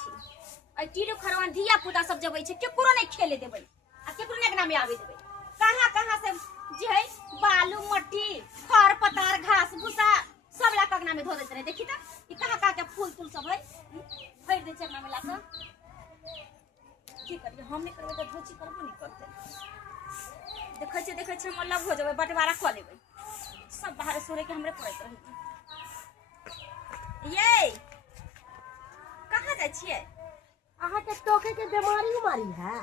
छी आ टीरो खरवान धिया पुता सब जबै छै केकरो नहीं खेले देबै आ केकरो नहीं नामे आवे देबै कहां से जे है बालू मट्टी खर पतार घास भूसा सब ला कगना में धो देते रहे देखी त ई कहां के फूल तूल सब है फेर दे चरना में लाकर की करिए हम नहीं करबे त धोची करबो नहीं करते देखे छे हम लव हो जबे बंटवारा क लेबै सब बाहर सोरे के हमरे पड़त रही ये कहां जाय छिए अहाँ के टोके के बीमारी उमारी है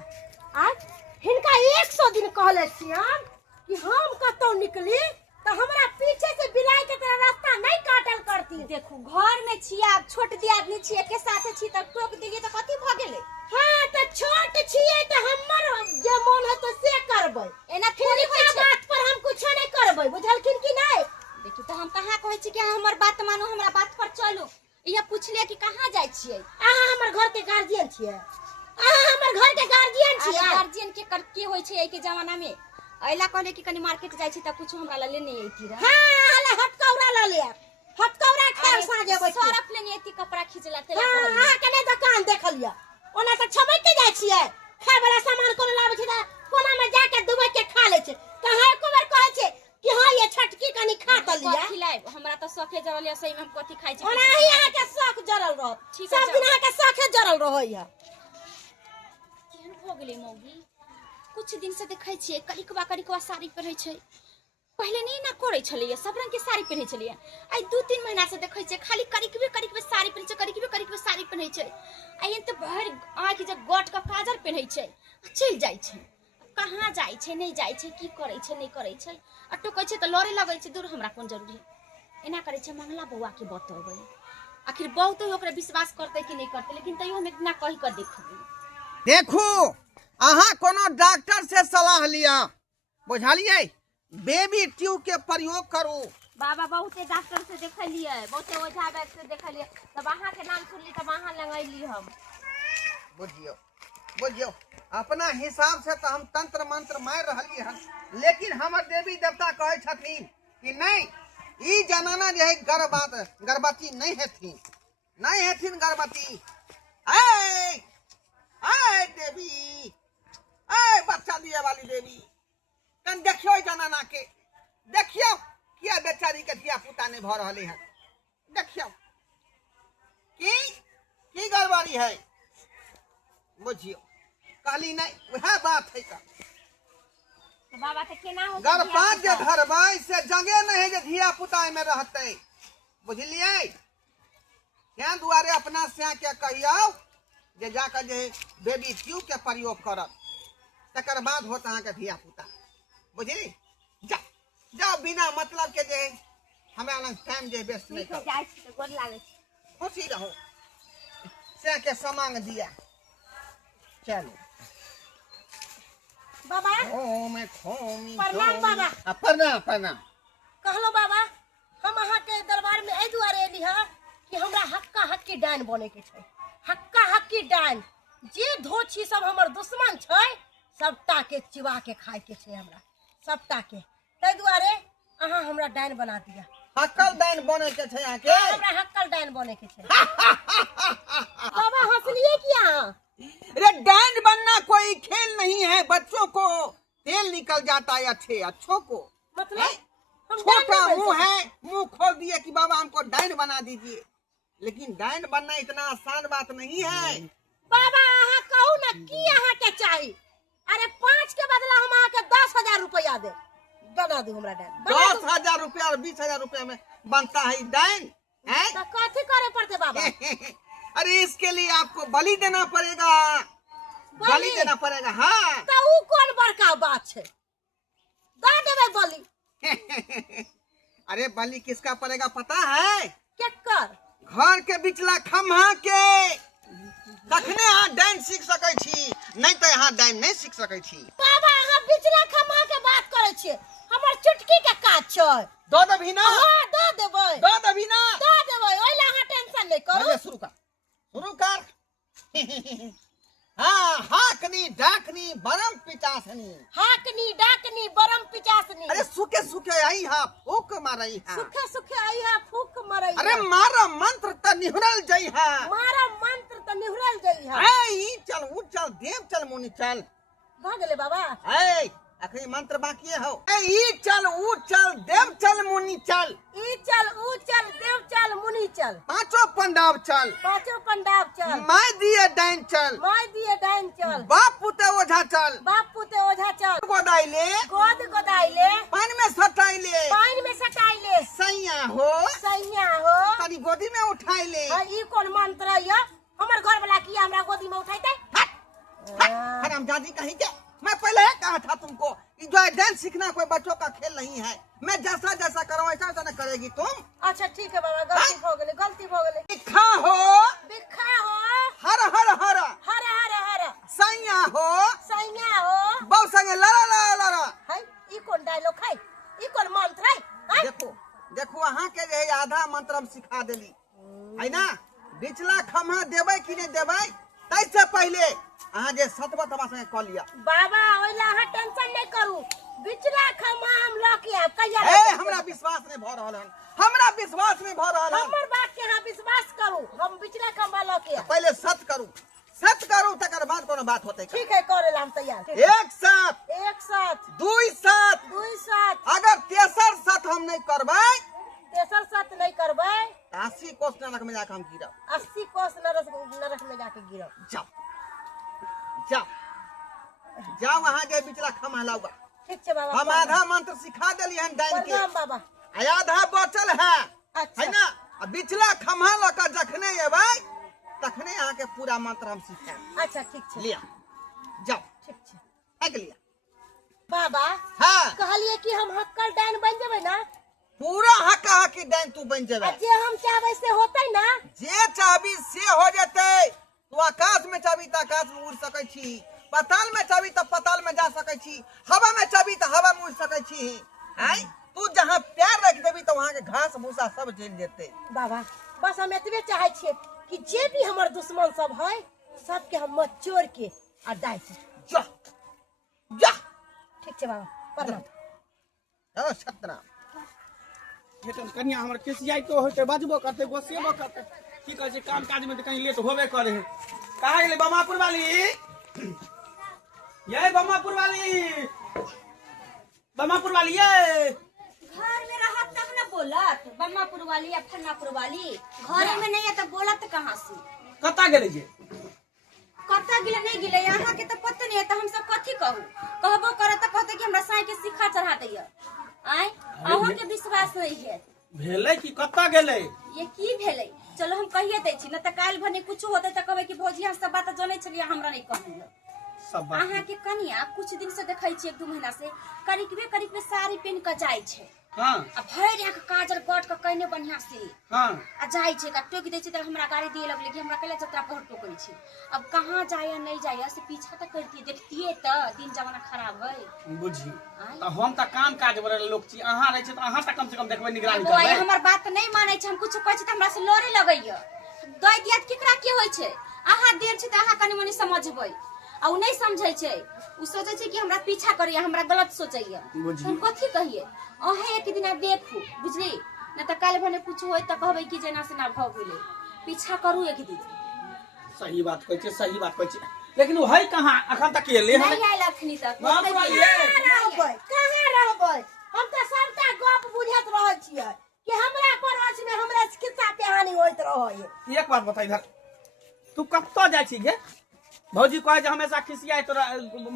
आज हिनका 100 दिन कहले छियन कि हम कतो निकली तो हमरा पीछे से बिलाई के तरह रास्ता नहीं काटल करती। देखो घर में छिए आप छोट दियादनी छिए के साथे छी त टोक दिए त कथि भ गेले। हां त छोट छिए त हमर जे मन है तो से करबै एना थोड़ी होय छै बात पर हम कुछ नहीं करबै बुझलखिन कि नहीं। देखी तो हम कहां कहै छी कि हमर बात मानो हमरा बात पर चलू ये पूछ लिया कि कहां जाय छिए। अहाँ हमर घर के गार्जियन छिए अहाँ हमर घर के गार्जियन छिए। गार्जियन के कर के होय छै ए के जमाना में ऐला कहले कि कनी मार्केट जाय छी त कुछ हमरा ला लेने एती रह। हां हला हटकौरा ला ले हटकौरा खाए साजे बैठ सरफ लेने एती कपड़ा खींचला तेला हां हां कने दुकान देख लिया ओना त छबै के जाय छिए खाए वाला सामान कोनो लाबै छै त कोना में जाके दुबई के खा ले छै कहां एको बार कहै छै कि हां ये छटकी कनी खा त लिया खिलाए हमरा त शौके जरल सही में हम कथि खाइ छी ओना ही अहाँ के शौक जरल रह सब दिन अहाँ के शौके जरल रहैया केहन हो गेलै मौगी कुछ दिन से देखै छिए करिकवा साड़ी पहिरै छै पहले नहीं ना करे छलिए सब रंग के साड़ी पहिरै छलिए आई 2-3 महीना से देखै छिए खाली करिकवे साड़ी पहिरै छै करिकवे साड़ी पहिरै छै आई त भर आंख जे गोट का काजर पहिरै छै चल जाय छै कहां जाय छै नहीं जाय छै की करे छै नहीं करे छै अटो कहै छै त लड़े लगै छै दूर हमरा कोन जरूरी एना करे छै मंगला बौआ के बतबै आखिर बहुत ओकरा विश्वास करते कि नहीं करते लेकिन तइयो हम इतना कहि कर देखबै। देखू अहाँ कोनो डॉक्टर से सलाह लिया बुझलिए बेबी ट्यूब के प्रयोग करू। बाबा बहुते डॉक्टर से देखलिए बहुते ओझा वैद्य से देखलिए तब अहाँ के नाम सुनली तब अहाँ लगैली हम बुझियो अपना हिसाब से तो हम तंत्र मंत्र मार रहलिए हन लेकिन हमर देवी देवता कहे छथिन कि नहीं ई जमाना जे है गर्भवती नहीं हेथिन गर्भवती। ऐ देवी ऐ बच्चा दिए वाली देवी कन देखियो जनाना के देखियो किया बेचारी के धिया पुता नहीं भ रहले है देखियो की गड़बड़ी है बुझियो कहली नहीं वह बात है का तो बाबा त केना हो गर्भपात जे धरबै से जगह नहीं है जे धिया पुता में रहते बुझलिए क्या दुआरे अपना से के कहियो जे जाकर जे बेबी ट्यूब के प्रयोग करब तकर बाद होत अहाँ के धिया पुता बुझली जाओ बिना मतलब के जे हमरा लग टाइम जे वेस्ट नहीं कर जाय छी त गोर लागे छी खुशी रहो से के समांग दिया चलो बाबा ओम खोमी प्रणाम बाबा प्रणाम कहलो बाबा हम अहाँ के दरबार में ए दुआरे एली ह कि हमरा हक्का हक्की डाइन बने के छै हक्का हक्की डाइन जे धोछी सब हमर दुश्मन छै सबटा के चिवा के खाए के छै हमरा सबटा के तै दुआरे अहाँ हमरा डाइन बना दिया। हक्कल डाइन बने के छै अहाँ के हमरा हक्कल डाइन बने के छै। बाबा हंसलिए क्या अरे डाइन बनना कोई खेल नहीं है बच्चों को तेल निकल जाता है अच्छों को मतलब हम छोटा मुंह है मुंह खोल दिए कि बाबा हमको डाइन बना दीजिए लेकिन डाइन बनना इतना आसान बात नहीं है। बाबा अहाँ कहू ना की अहाँ के चाहिए अरे 5 के बदला हम अहाँ के 10,000 रुपया दे बना दू हमरा डाइन 10,000 रुपया और 20,000 रुपया में बनता है डाइन है तो कथी करे पड़ते बाबा अरे इसके लिए आपको बलि देना पड़ेगा बलि देना पड़ेगा। हाँ तो ऊ कौन बड़का बात है दा देबे बलि अरे बलि किसका पड़ेगा पता है केकर घर के बिचला खम्हा के तखने अहाँ डाइन सीख सकै छी नहीं तो यहाँ डाइन नहीं सीख सकै छी। बाबा अहाँ बिचला खम्हा के बात करे छिए हमर चुटकी के काज छै दो दभी ना हां दे देबै दो दभी ना दे देबै ओइला अहाँ टेंशन नहीं करू शुरू कर हाँ हाकनी डाकनी बरम पिचासनी हाकनी डाकनी बरम पिचासनी अरे सुखे सुखे आई हा फूक मारई हा सुखे सुखे आई हा फूक मरई अरे मारा मंत्र त निहुरल जई हा मारा मंत्र त निहुरल जाई है ई चल उ चल देव चल मुनि चल भाग गेले बाबा अखनी मंत्र बाकी हो ई चल उ चल देव चल मुनि चल ई चल ऊ चल देव चल मुनि चल पांचों पंडाव चल पांचों पंडाब चल माय दिए डाइन चल माय दिए डाइन चल बाप पुते ओझा चल बाप पुते ओझा चल गोदाइले गोद गोदाइले पानी में सटाइले पानी में सटाइले सैया हो सैया हो तनी गोदी में उठाइले ई कौन मंत्र है हमर घर वाला किया हमरा गोदी में उठाइते हराम जादी कहीं के मैं पहले ही कहा था तुमको कि जो डांस सीखना कोई बच्चों का खेल नहीं है मैं जैसा जैसा करूँ ऐसा वैसा न करेगी तुम अच्छा ठीक है बाबा गलती हो गेले बिखा हो बिखा हो हर हर हर हर हर हर सैया हो सैया हो बहु संगे लड़ा लड़ा लड़ा है ई कौन डायलॉग है ई कौन मंत्र है देखो देखो अहाँ के जे आधा मंत्र हम सिखा देली है ना बिचला खम्हा देबै कि नहीं देबै तैसे पहले अहाँ जे सतवा तवा संगे कह लिया बाबा ओइला अहाँ टेंशन नहीं करू बिचला खमा हम लके आब कहिया हमरा विश्वास नहीं भ रहल हन हमरा विश्वास नहीं भ रहल हन हमर बात के अहाँ विश्वास करू हम बिचला खमा लके आब पहले सत करू तकर बाद कोनो बात होते ठीक है करे ला हम तैयार एक साथ दुई साथ अगर तेसर साथ हम नहीं करबै तेसर साथ नहीं करबै 80 कोस नरक में जाके हम गिरब 80 कोस नरक में जाके गिरब जाओ वहाँ जे बिचला खमा लाऊगा ठीक है बाबा हम आधा मंत्र सिखा देली हन डाइन के प्रणाम बाबा आधा बचल है अच्छा है ना बिचला खमा लका जखने एबै तखने अहाँ के पूरा मंत्र हम सिखाएब अच्छा ठीक है लिया जाओ ठीक है आगे लिया बाबा हाँ कहलिए कि हम हक्कल डाइन बन जेबै ना पूरा हक्का हक्की डाइन तू बन जेबै जे हम चाहबै से होतै ना जे चाहबी से हो जेतै तू आकाश में चाहबी तो आकाश में उड़ सकै छी पाताल में चाहबी तो पाताल में जा सकै छी हवा में चाहबी तो हवा में उड़ सकै छी आई तू जहाँ प्यार रख देबी तो वहाँ के घास भूसा सब जल जेते बाबा बस हम एतबे चाहै छियै कि जे भी हमर दुश्मन सब है सबके हम मचोड़ के आ डाइ जा जा ठीक छै बाबा प्रणाम चलो छतरा हेतन कन्या हमर केसियाई तो होते बजबो करते गोसेबो करते की कहै छै काम काज में तो कहीं लेट होबे करे है कहाँ गेलै बमापुर वाली ये बमापुर वाली ये घर में रहत तब न बोलत बम्मापुर वाली या फन्नापुर वाली घरे में नहीं है तो बोलत कहाँ से कता गेलै जे कत्ता गिले नहीं गिले यहाँ के तो पता नहीं है तो हम सब कथी कहू कहबो करत तो कहते कि हमरा साई के सिक्का चढ़ा दैया आय अहों के विश्वास नहीं है भेलै कि कता गेलै ये की भेलै चलो हम कहिए दै छी न त काल भने कुछ होते त कहबै कि भौजी हम सब बात जानै छलिए हमरा नहीं कहलिए सब बात अहाँ के कनिया कुछ दिन से देखै छी 1-2 महीना से करिकबे साड़ी पहन के जाय छै हां आ भैर एक काजल गट के कइने बढ़िया से हां आ जाय छै का टोक दै छै त हमरा गाड़ी दिए लगले कि हमरा कहले जतरा पर टोकै छै अब कहां जाय नहीं जाय से पीछा त करती देखतिए त दिन जमाना खराब है बुझी त हम त काम काज वाला लोग छी अहाँ रहै छै त अहाँ त कम से कम देखबै निगरानी वो करबै हमर बात नहीं मानै छै हम कुछ कहै छी त हमरा से लड़े लगैया दई दियत केकरा के होय छै अहाँ देर छै त अहाँ कनि मनी समझबै आ उ नहीं समझै छै उ सोचै छै कि हमरा पीछा करैया हमरा गलत सोचैया हम कथि कहिए अहे एक दिन देखू बुझली न त काल भने कुछ होय त कहबै कि जेना से ना भ गेलै पीछा करू एक दिन सही बात कहै छै लेकिन वो है कहाँ अखन तक एले नहीं आयल अखनी तक कहाँ रहबै हम त सबटा गप बुझत रहै छियै कि हमरा परच में हमरा किस्सा कहानी होइत रहै एक बात बता इधर तू कत्तो जाइ छी गे भौजी कहे जे हमेशा खिसियाइत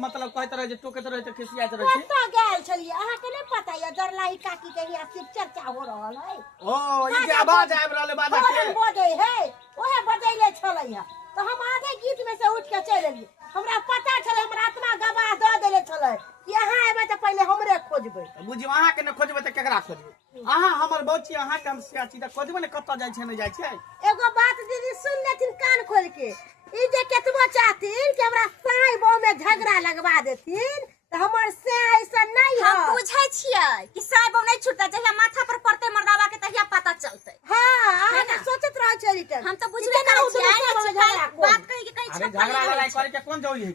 मतलब कहते रहे जे टोकैत रहे त खिसियाइत रहे छी कत्तो गेल छलिए अहाँ के नहीं पता या दरलाही काकी के यहाँ शिव चर्चा हो रहल है ओ ई जे आवाज आबि रहले बाजा के बजै है ओहे बजैले छलै है तो हम आधे गीत में से उठ के चल एलिए हमरा पता छलै हमरा आत्मा गवाह द देले छलै कि अहाँ एबै त पहले हमरे खोजबै बुझियो अहाँ के न खोजबै त केकरा खोजबै अहाँ हमर बौची अहाँ के हम सिया छी त खोजबै न कत्तो जाइ छै नहीं जाइ छै एगो बात दीदी सुन लेथिन कान खोल के ई जे केतबो चाहथिन कि हमरा साई बो में झगड़ा लगवा देथिन त हमर से ऐसा नहीं है हम बुझै छियै कि साइब नहीं छूटता जहिया माथा पर पड़ते मर्दावा के तहिया पता चलते हां है अहाँ ना? त सोचत रह छै रिटर्न हम तो बुझबे करै छियै बात कहि के कहीं अरे छपा झगड़ा लड़ाई करे के कोन जरूरी है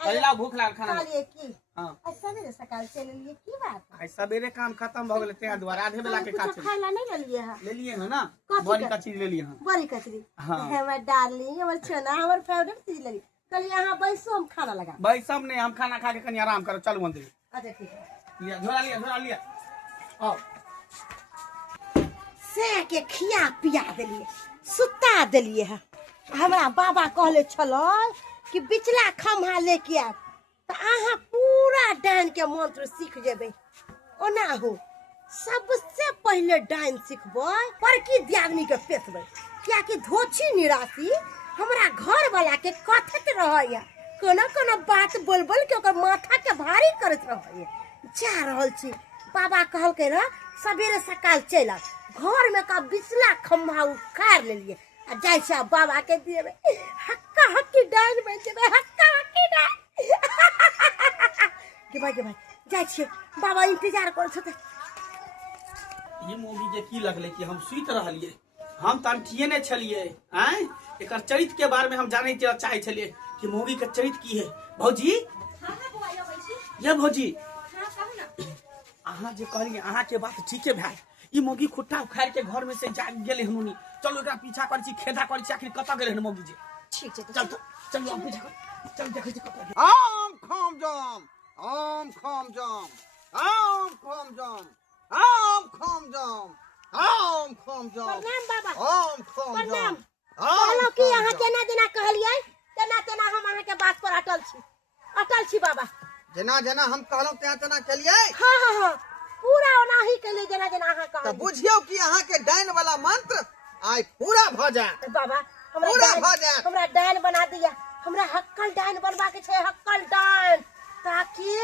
पहिला भूख लाग खाना कहलिए की हां ऐसा मेरे सकाल चल लिए की बात आई सवेरे काम खत्म भ गेले ते द्वारा आधे बेला के का कुछ खाइला नहीं ले लिए है ले लिए है ना कथी बड़ी का? का चीज ले लिए हैं बड़ी कचरी हाँ। हमर डार्लिंग हमर छना हमर फेवरेट चीज ले ली कल यहाँ बैसो हम खाना लगा भाई सब ने हम खाना खा के कनी आराम करो चल मंदिर अच्छा ठीक है लिया लिया आओ से के खिया पिया देलिए सुता देलिए है हमरा बाबा कहले छलो कि बिचला खम्हा लेके आ तो अहाँ पूरा डाइन के मंत्र सीख जेबे ओना हो सबसे पहले डाइन सीखबै पर की दियादनी के पेतबै क्या कि धोछी निराशी हमरा घर वाला के कथत रहैया कोनो कोनो बात बोल बोल के ओकर माथा के भारी करत रहैया जा रहल छी बाबा कहलकै र सवेरे सकाल चल आ घर में का बिचला खम्हा उखाड़ लेलिए आ जाय छै बाबा के देबे हक्का हक्की डाइन बन जेबे हक्का हक्की डाइन के भाई जाय छै बाबा इंतजार कर छथि ये मूवी के की लगले कि हम सुइत रहलिए हम त अंठिए ने छलिए हैं एकर चरित्र के बारे में हम जाने चाहे छलिए कि मूवी के चरित्र की है भौजी हां हां बुआ आबै छी ये भौजी हां कहू ना अहाँ जे कहलिए अहाँ के बात ठीके भाई ई मोगी खुट्टा उखाड़ के घर में से जा गेले हनुनी चलो एकरा पीछा कर छी खेदा कर छी आखिर कत गेले हन मोगी जे ठीक छै चल चल हम पीछा कर चल देखे छी कत गेले आम खाम जाम आम खाम जाम आम खाम जाम आम खाम जाम आम खाम जाम प्रणाम बाबा आम खाम प्रणाम जाम कहलो कि अहाँ जेना जेना कहलिए तेना तेना हम अहाँ के बात पर अटल छी बाबा जेना जेना हम कहलौं तेना तेना केलिए हाँ हाँ हाँ पूरा ओना ही केलिए जेना जेना अहाँ तो कहलिए बुझियो कि अहाँ के डाइन वाला मंत्र आइ पूरा भ जाए बाबा पूरा भऽ जायत। हमरा डाइन बना दिया हमरा हक्कल डाइन बनबा के छै हक्कल डाइन ताकि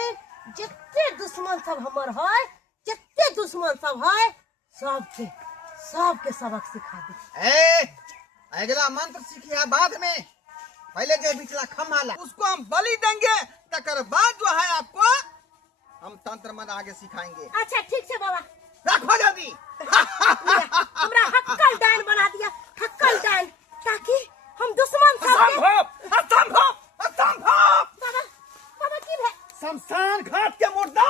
जत्ते दुश्मन सब हमर है जत्ते दुश्मन सब है सबके सबक सिखा दे ए अगला मंत्र सीखिया बाद में पहले जो बिचला खम्हा ला उसको हम बलि देंगे तकर बाद जो है आपको हम तंत्र मंत्र आगे सिखाएंगे अच्छा ठीक है बाबा रखो जल्दी हमरा हक्कल डाइन बना दिया हक्कल डाइन ताकि हम दुश्मन सबके असंभव असंभव बाबा बाबा की है शमशान घाट के मुर्दा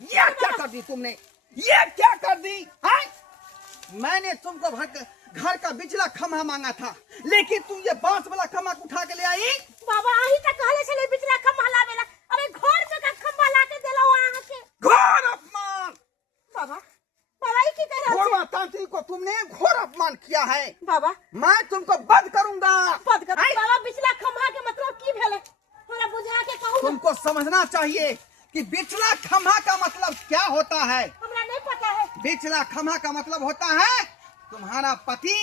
ये क्या कर दी तुमने ये क्या कर दी हैं? मैंने तुमको घर का बिचला खम्हा मांगा था लेकिन तुम ये बांस वाला खम्हा उठा के ले आई बाबा आही तक कहले छले बिचला खम्हा लावेला अबे घर में का खम्हा ला के देलो अहाँ के घोर अपमान बाबा बाबा ई की कर रहल घोर छी तांत्रिक को तुमने घोर अपमान किया है बाबा मैं तुमको बंद करूंगा पद कर हैं? बाबा बिचला खम्हा के मतलब की भेले हमरा बुझा के कहू ना। तुमको समझना चाहिए कि बिचला खम्हा का मतलब क्या होता है हमरा नहीं पता है बिचला खम्हा का मतलब होता है तुम्हारा पति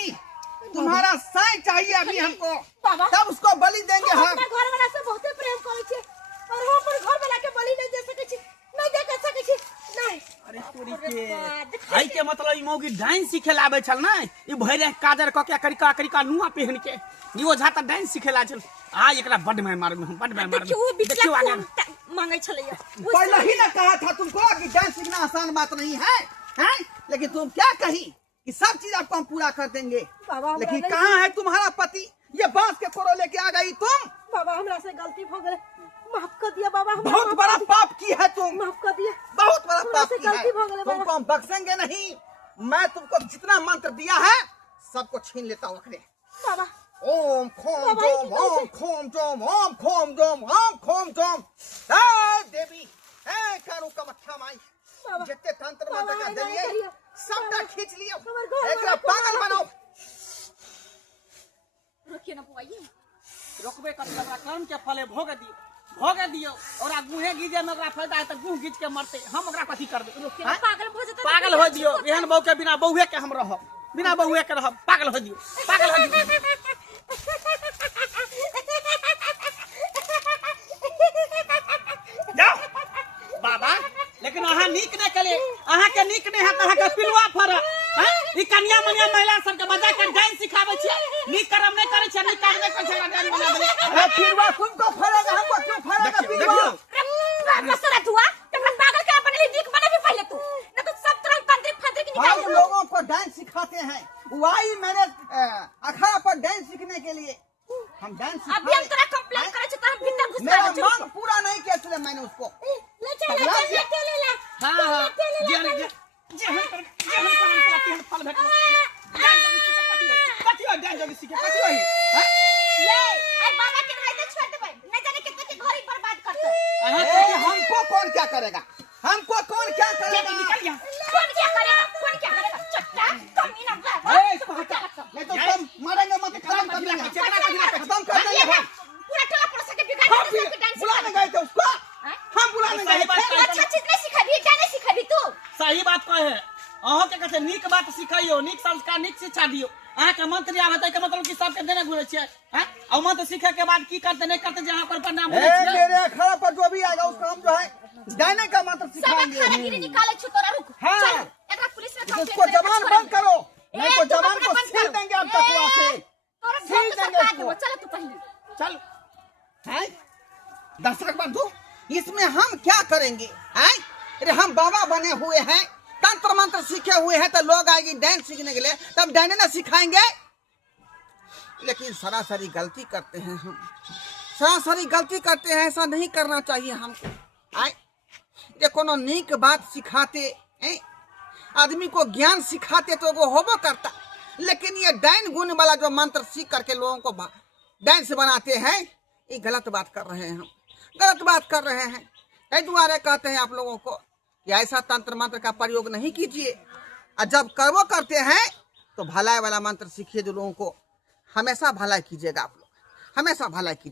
तुम्हारा साई चाहिए अभी हमको बाबा तब उसको बलि देंगे हम हम अपना घर वाला से बहुते प्रेम करे छे और हम अपन घर वाला के बलि नहीं दे सके छी नहीं दे सके छी नहीं अरे तोरी के आई के मतलब ई मौगी डांस सिखे लाबे छल ना ई भैरे काजर क के करिका नुआ पहन के नियो झाता डांस सिखे ला छल आ एकरा बड मार मारू हम बड मार मारू देखियो वो बिचला देखियो आगे कोन मांगे छलैया पहले ही ना कहा था तुमको कि डांस सीखना आसान बात नहीं है हैं लेकिन तुम क्या कही कि सब चीज आपको हम पूरा कर देंगे बाबा हमरा लेकिन नहीं- कहाँ है तुम्हारा पति ये बांस के कोरो लेके आ गई तुम बाबा हमरा से गलती हो गई माफ कर दिया बाबा हमरा बहुत बड़ा पाप की है तुम माफ कर दिया बहुत बड़ा हमरा पाप से की है गलती हो गई बाबा तुमको हम बख्शेंगे नहीं मैं तुमको जितना मंत्र दिया है सबको छीन लेता हूँ अखरे बाबा ओम खोम बाबा, ये जोम की ओम खोम जोम ओम खोम जोम ओम खोम जोम हे देवी हे कारू कमठा माई बाबा, जितने तंत्र बाबा, मंत्र का नहीं दिए करिए। सबका बाबा, खींच लियो हमारे घर एकरा वाला को पागल बाबा। बनाओ रोकिए ना बुआ ये रोकबे कर लगा कर्म के फले भोग दियो और आ गुहे गीजे में ओकरा फायदा है त गुह गीज के मरते हम ओकरा कथी करबे रोकिए ना पागल हो जता पागल हो दियो एहन बहू के बिना बहुए के हम रहब बिना बहुए के रहब पागल हो दियो जाओ बाबा लेकिन अहाँ नीक ने कले अहाँ के नीक ने है अहाँ के पिलुआ फर हैं ई कन्या मनिया महिला सब के बजा के डांस सिखावे छी नीक कर्म नहीं करे छी नीक काज नहीं करे छी डांस बना दे अरे फिर वह तुमको फरेगा हमको क्यों फरेगा फिर वह कसरा दुआ तब पागल के अपने लिए दीख बने भी पहले तू ना तो सब तरह तंत्र फंत्र की निकाल हम दे लोगों को डांस सिखाते हैं वही मैंने अखाड़ा पर डांस सीखने के लिए हम डांस अभी हम तेरा कंप्लेंट करे छ त हम भीतर घुस मेरा के मांग पूरा नहीं किया इसलिए मैंने उसको हैं? ये आई बाबा के रहते छोड़ देबै न जाने कितने के घर ही बर्बाद करते ए, हमको कौन क्या करेगा? हमको कौन क्या निकल करेगा? गया कौन क्या करेगा चट्टा कमीना बाबा ए, इसको हटा। नहीं तो तुम मारेंगे मत, खत्म कर देंगे। खत्म कर देंगे हम। पूरा टोला पड़ोस के बिगाड़ हम दे सबके डांस बुलाने गए थे उसको, हम बुलाने गए थे। तू अच्छा चीज नहीं सिखाबी जाने सिखाबी तू सही बात कहे है। अहों के कहते नीक बात सिखाइयो, नीक संस्कार, नीक शिक्षा दियो। अहाँ के मंत्री आवे के मतलब कि सबके देने घुरे छियै हैं? और मंत्र सीखे के बाद की करते नहीं करते जहाँ पर नाम घुरे ए, छियै। मेरे अखाड़ा पर जो भी आएगा उसको हम जो है डायने का मंत्र सब सिखाएंगे। खाना गिरी निकाले छु तोरा रुक हाँ। चल एकरा पुलिस में कंप्लेंट इसको जबान बंद करो, नहीं तो तू जबान अपना को बंद सील करो। देंगे अब तक से। तोरा सील घर देंगे सरकार इसको। देबो चल तू पहले चल हैं? दर्शक बंधु, इसमें हम क्या करेंगे हैं? अरे हम बाबा बने हुए हैं, तंत्र मंत्र सीखे हुए हैं, तो लोग आएंगे डांस सीखने के लिए, तब डांस ना सिखाएंगे। लेकिन सरासरी गलती करते हैं हम, सरासरी गलती करते हैं। ऐसा नहीं करना चाहिए हमको। आए ये कोनो नीक बात सिखाते हैं, आदमी को ज्ञान सिखाते तो वो होबो करता, लेकिन ये डाइन गुण वाला जो मंत्र सीख करके लोगों को डांस बनाते हैं, ये गलत बात कर रहे हैं हम, गलत बात कर रहे हैं। कई दुआरे कहते हैं आप लोगों को कि ऐसा तंत्र मंत्र का प्रयोग नहीं कीजिए, और जब करवो करते हैं तो भलाई वाला मंत्र सीखिए जो लोगों को हमेशा भलाई कीजिएगा। आप लोग हमेशा भलाई कीजिए।